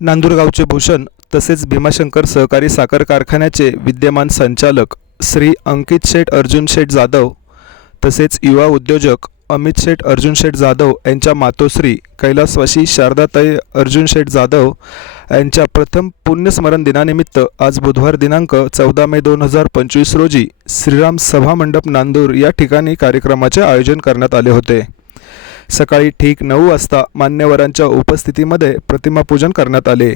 नांदूरगावचे भूषण तसेच भीमाशंकर सहकारी साखर कारखान्याचे विद्यमान संचालक श्री अंकित शेठ अर्जुन शेठ जाधव तसेच युवा उद्योजक अमित शेठ अर्जुन शेठ जाधव यांच्या मातोश्री कैलासवासी शारदाताई अर्जुन शेठ जाधव यांच्या प्रथम पुण्यस्मरण दिनानिमित्त आज बुधवार दिनांक चौदा मे दोन हजार पंचवीस रोजी श्रीराम सभा मंडप नांदूर या ठिकाणी कार्यक्रमाचे आयोजन करण्यात आले होते. सकाळी ठीक नऊ वाजता मान्यवरांच्या उपस्थितीमध्ये प्रतिमापूजन करण्यात आले.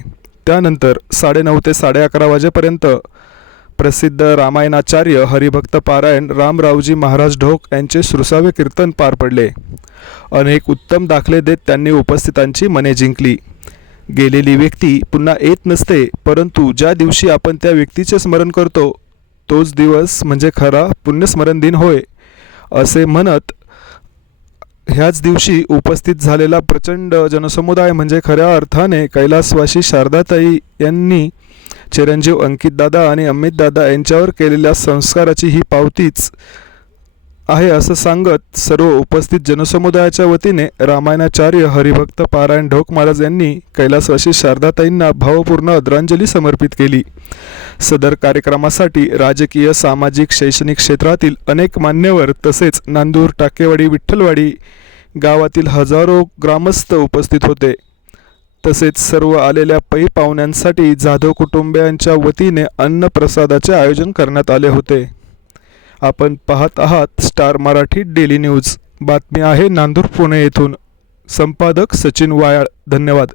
त्यानंतर साडेनऊ ते साडे अकरा वाजेपर्यंत प्रसिद्ध रामायणाचार्य हरिभक्त पारायण रामरावजी महाराज ढोक यांचे सुरसावे कीर्तन पार पडले. अनेक उत्तम दाखले देत त्यांनी उपस्थितांची मने जिंकली. गेलेली व्यक्ती पुन्हा येत नसते परंतु ज्या दिवशी आपण त्या व्यक्तीचे स्मरण करतो तोच दिवस म्हणजे खरा पुण्यस्मरण दिन होय असे म्हणत ह्याच दिवशी उपस्थित झालेला प्रचंड जनसमुदाय म्हणजे खऱ्या अर्थाने कैलासवासी शारदाताई यांनी चिरंजीव अंकितदादा आणि अमितदादा यांच्यावर केलेल्या संस्काराची ही पावतीच आहे असं सांगत सर्व उपस्थित जनसमुदायाच्या वतीने रामायणाचार्य हरिभक्त पारायण ढोक महाराज यांनी कैलासवासी शारदाताईंना भावपूर्ण आदरांजली समर्पित केली. सदर कार्यक्रमासाठी राजकीय सामाजिक शैक्षणिक क्षेत्रातील अनेक मान्यवर तसेच नांदूर टाकेवाडी विठ्ठलवाडी गावातील हजारो ग्रामस्थ उपस्थित होते. तसेच सर्व आलेल्या पै पाहुण्यांसाठी जाधव कुटुंबियांच्या वतीने अन्नप्रसादाचे आयोजन करण्यात आले होते. आपण पाहत आहात स्टार मराठी डेली न्यूज. बातमी आहे नांदूर पुणे येथून. संपादक सचिन वायाळ. धन्यवाद.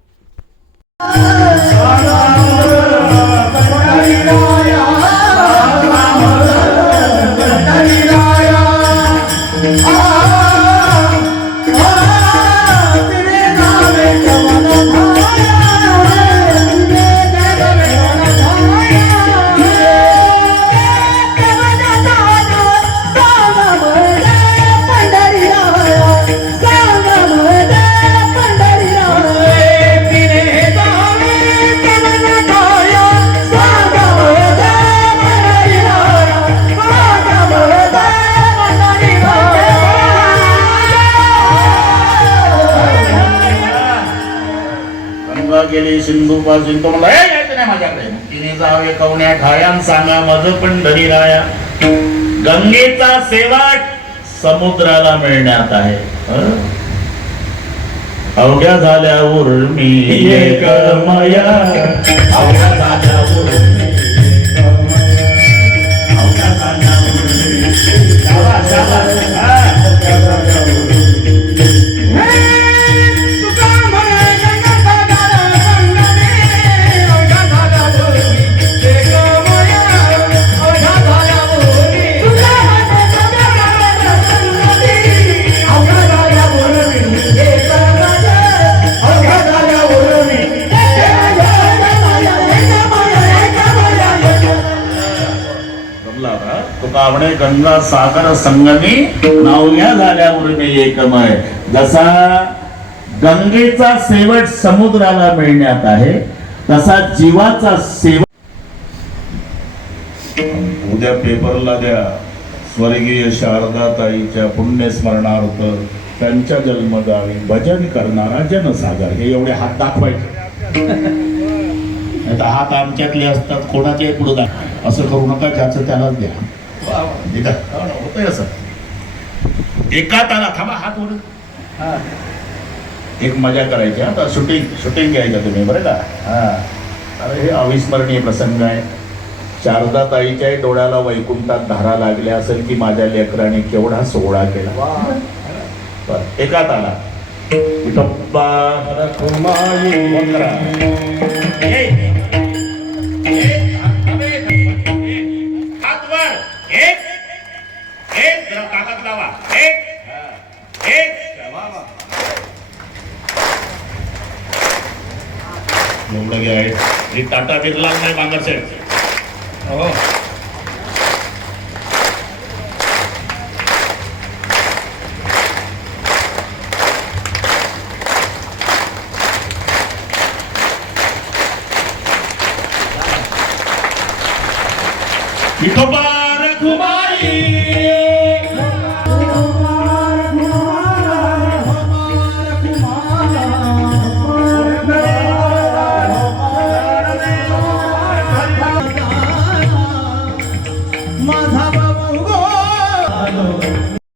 गेली सिंधू पासून तो मला "ए, यायचं नाही माझ्याकडे. तिने जावे कवण्या ठायान सांगा मज पंढरी राया गंगेचा सेवाट समुद्राला मिळण्यात आहे? अवघ्या झाल्यावर मी एक मया अवघ्या. अवघ्या म्हणे गंगा सागर संगमी नावल्या झाल्यावर मी एकमय जसा गंगेचा शेवट समुद्राला मिळण्यात आहे तसा जीवाचा शेवट उद्या पेपरला द्या. स्वर्गीय शारदाताईच्या पुण्यस्मरणार्थ त्यांच्या जन्मगावी भजन करणारा जनसागर. हे एवढे हात दाखवायचे. नाही तर हात आमच्यातले असतात कोणाचे पुढे दाख असं करू नका ज्याचं त्यालाच द्या. होतंय असं एका ताला थांबा हात वर. एक मजा करायची हा, आता शूटिंग शूटिंग घ्यायचं तुम्ही बरं का? हा. अरे हे अविस्मरणीय प्रसंग आहे. शारदाताईच्याही डोळ्याला वैकुंठात धारा लागल्या असेल की माझ्या लेकराने केवढा सोहळा केला. बरं, एकात आला जरा ताकद लावा. एक. एक. एवढं घ्या हे टाटा बिर्ला नाही मागायचं हो विठोबा रखुमाई